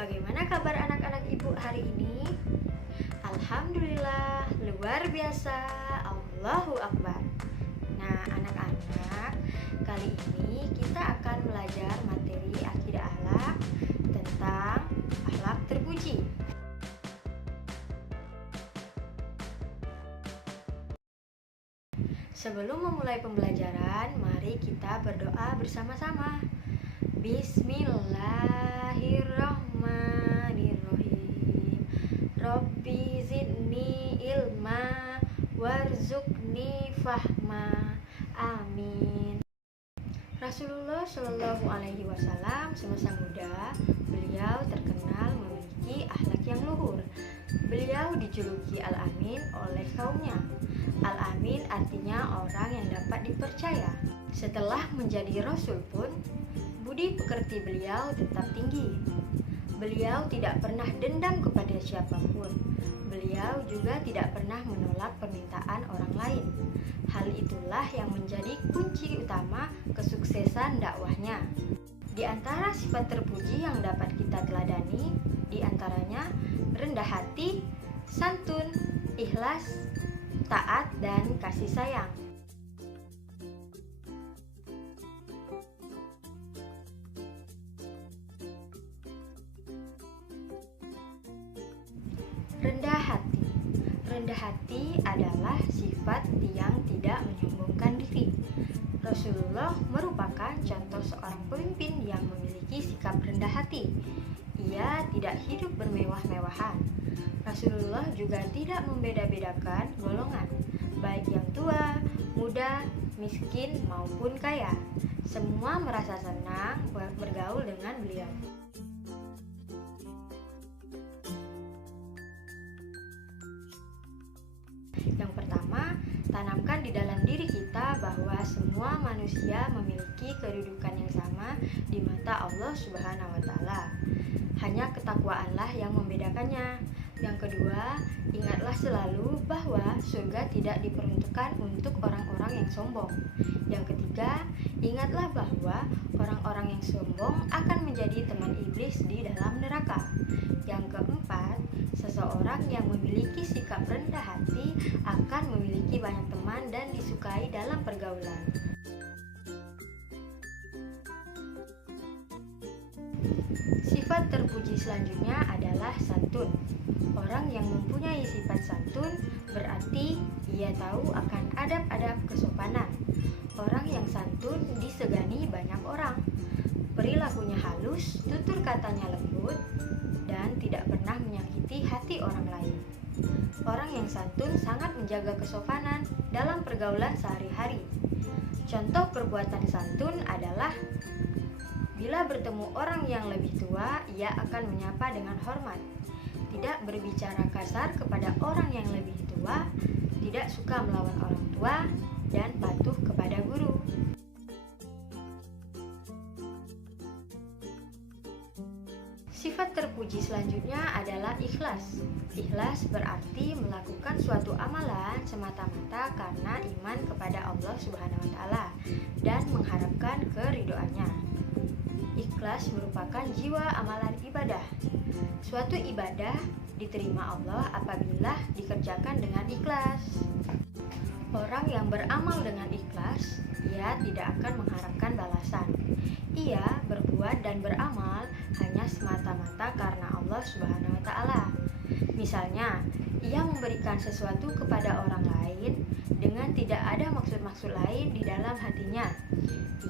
Bagaimana kabar anak-anak ibu hari ini? Alhamdulillah, luar biasa. Allahu Akbar. Nah, anak-anak, kali ini kita akan belajar materi akidah akhlak tentang akhlak terpuji. Sebelum memulai pembelajaran, mari kita berdoa bersama-sama. Bismillahirrahmanirrahim. Rabbi zidni ilma warzuqni fahma. Amin. Rasulullah Shallallahu Alaihi Wasallam semasa muda, beliau terkenal memiliki akhlak yang luhur. Beliau dijuluki Al-Amin oleh kaumnya. Al-Amin artinya orang yang dapat dipercaya. Setelah menjadi Rasul pun, budi pekerti beliau tetap tinggi. Beliau tidak pernah dendam kepada siapapun. Beliau juga tidak pernah menolak permintaan orang lain. Hal itulah yang menjadi kunci utama kesuksesan dakwahnya. Di antara sifat terpuji yang dapat kita teladani, di antaranya rendah hati, santun, ikhlas, taat, dan kasih sayang. Rendah hati. Rendah hati adalah sifat yang tidak menyombongkan diri. Rasulullah merupakan contoh seorang pemimpin yang memiliki sikap rendah hati. Ia tidak hidup bermewah-mewahan. Rasulullah juga tidak membeda-bedakan golongan, baik yang tua, muda, miskin maupun kaya. Semua merasa senang bergaul dengan beliau. Yang pertama, tanamkan di dalam diri kita bahwa semua manusia memiliki kedudukan yang sama di mata Allah Subhanahu wa Ta'ala. Hanya ketakwaanlah yang membedakannya. Yang kedua, ingatlah selalu bahwa surga tidak diperuntukkan untuk orang-orang yang sombong. Yang ketiga, ingatlah bahwa orang-orang yang sombong akan menjadi teman iblis di dalam neraka. Yang keempat, seseorang yang memiliki sikap rendah hati akan memiliki banyak teman dan disukai dalam pergaulan. Sifat terpuji selanjutnya adalah santun. Orang yang mempunyai sifat santun berarti ia tahu akan adab-adab kesopanan. Orang yang santun disegani banyak orang. Perilakunya halus, tutur katanya lembut, dan tidak pernah menyakiti hati orang lain. Orang yang santun sangat menjaga kesopanan dalam pergaulan sehari-hari. Contoh perbuatan santun adalah bila bertemu orang yang lebih tua, ia akan menyapa dengan hormat. Tidak berbicara kasar kepada orang yang lebih tua, tidak suka melawan orang tua, dan patuh kepada guru. Sifat terpuji selanjutnya adalah ikhlas. Ikhlas berarti melakukan suatu amalan semata-mata karena iman kepada Allah Subhanahu wa Ta'ala dan mengharapkan keridhoannya. Ikhlas merupakan jiwa amalan ibadah. Suatu ibadah diterima Allah apabila dikerjakan dengan ikhlas. Orang yang beramal dengan ikhlas, ia tidak akan mengharapkan balasan. Ia berbuat dan beramal hanya semata-mata karena Allah Subhanahu wa Ta'ala. Misalnya, ia memberikan sesuatu kepada orang lain dengan tidak ada maksud-maksud lain di dalam hatinya.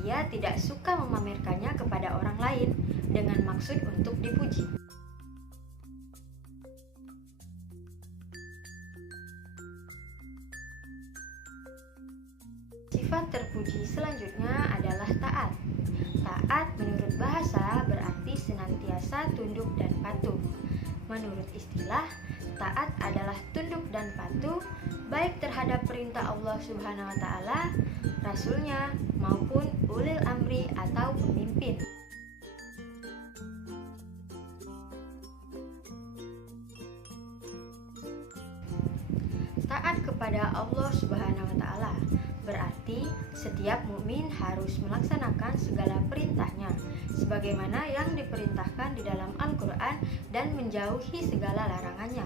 Ia tidak suka memamerkannya kepada orang lain dengan maksud untuk dipuji. Sifat terpuji selanjutnya adalah taat. Taat menurut bahasa berarti senantiasa tunduk dan patuh. Menurut istilah, taat adalah tunduk dan patuh baik terhadap perintah Allah Subhanahu wa Ta'ala, Rasulnya, maupun ulil amri atau pemimpin. Taat kepada Allah Subhanahu wa Ta'ala berarti setiap mukmin harus melaksanakan segala perintahnya sebagaimana yang diperintahkan di dalam Al-Quran dan menjauhi segala larangannya.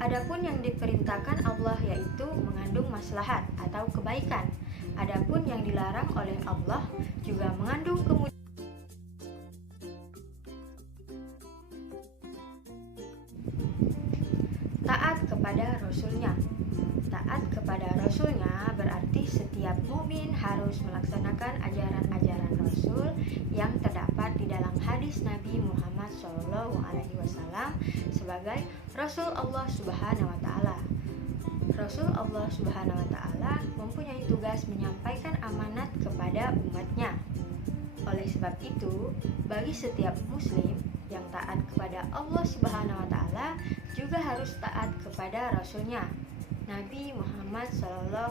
Adapun yang diperintahkan Allah yaitu mengandung maslahat atau kebaikan. Adapun yang dilarang oleh Allah juga mengandung kemudaratan. Taat kepada Rasulnya. Taat kepada Rasulnya berarti setiap mukmin harus melaksanakan ajaran-ajaran Rasul yang terdapat di dalam hadis Nabi Muhammad SAW sebagai Rasul Allah Subhanahu wa Ta'ala. Rasul Allah Subhanahu wa Ta'ala mempunyai tugas menyampaikan amanat kepada umatnya. Oleh sebab itu, bagi setiap muslim yang taat kepada Allah Subhanahu wa Ta'ala juga harus taat kepada Rasulnya, Nabi Muhammad SAW.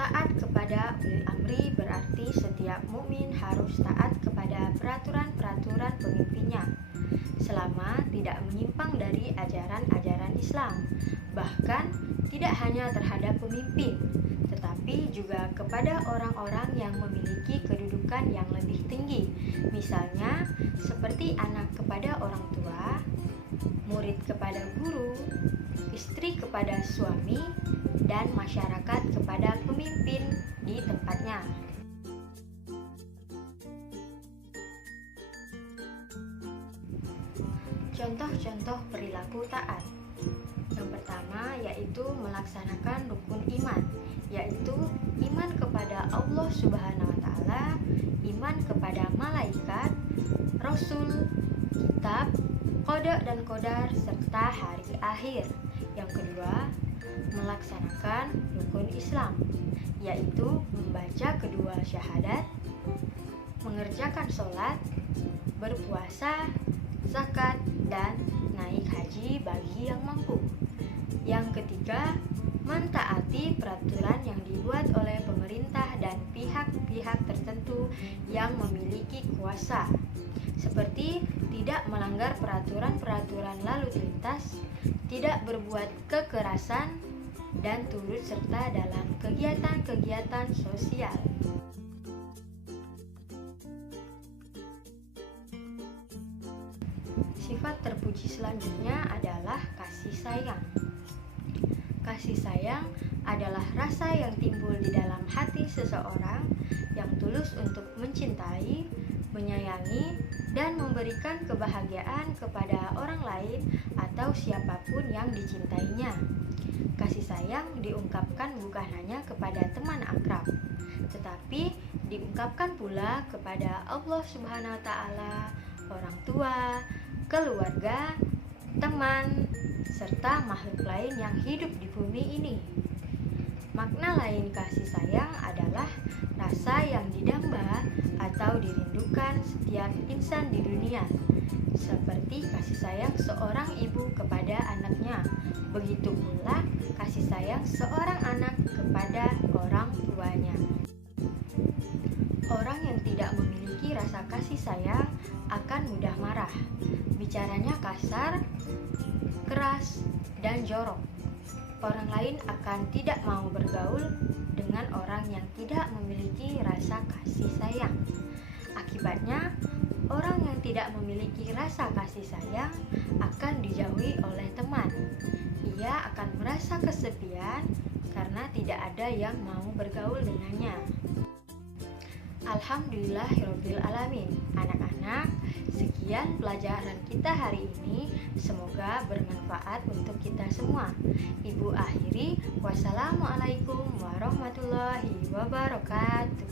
Taat kepada ulil amri berarti setiap mukmin harus taat kepada peraturan-peraturan pemimpinnya selama tidak menyimpang dari ajaran-ajaran Islam. Bahkan tidak hanya terhadap pemimpin, tetapi juga kepada orang-orang yang memiliki kedudukan yang lebih tinggi. Misalnya seperti anak kepada orang tua, murid kepada guru, istri kepada suami, dan masyarakat kepada pemimpin di tempatnya. Contoh-contoh perilaku taat. Yang pertama yaitu melaksanakan rukun iman, yaitu iman kepada Allah Subhanahu wa Ta'ala, iman kepada malaikat, rasul, kitab, qada dan qadar serta hari akhir. Yang kedua, melaksanakan rukun Islam, yaitu membaca kedua syahadat, mengerjakan sholat, berpuasa, zakat, dan naik haji bagi yang mampu. Yang ketiga, mentaati peraturan yang dibuat oleh pemerintah dan pihak-pihak tertentu yang memiliki kuasa, seperti tidak melanggar peraturan-peraturan lalu lintas, tidak berbuat kekerasan, dan turut serta dalam kegiatan-kegiatan sosial. Sifat terpuji selanjutnya adalah kasih sayang. Kasih sayang adalah rasa yang timbul di dalam hati seseorang yang tulus untuk mencintai, menyayangi, dan memberikan kebahagiaan kepada orang lain atau siapapun yang dicintainya. Kasih sayang diungkapkan bukan hanya kepada teman akrab, tetapi diungkapkan pula kepada Allah Subhanahu wa Ta'ala, orang tua, keluarga, teman, serta makhluk lain yang hidup di bumi ini. Makna lain kasih sayang adalah rasa yang didamba atau dirindukan setiap insan di dunia, seperti kasih sayang seorang ibu kepada anaknya. Begitu pula kasih sayang seorang anak kepada orang tuanya. Orang yang tidak memiliki rasa kasih sayang akan mudah marah, bicaranya kasar, keras, dan jorok. Orang lain akan tidak mau bergaul dengan orang yang tidak memiliki rasa kasih sayang. Akibatnya, orang yang tidak memiliki rasa kasih sayang akan dijauhi oleh teman. Ia akan merasa kesepian karena tidak ada yang mau bergaul dengannya. Alhamdulillahirobbilalamin. Anak-anak, sekian pelajaran kita hari ini. Semoga bermanfaat untuk kita semua. Ibu akhiri, wassalamualaikum warahmatullahi wabarakatuh.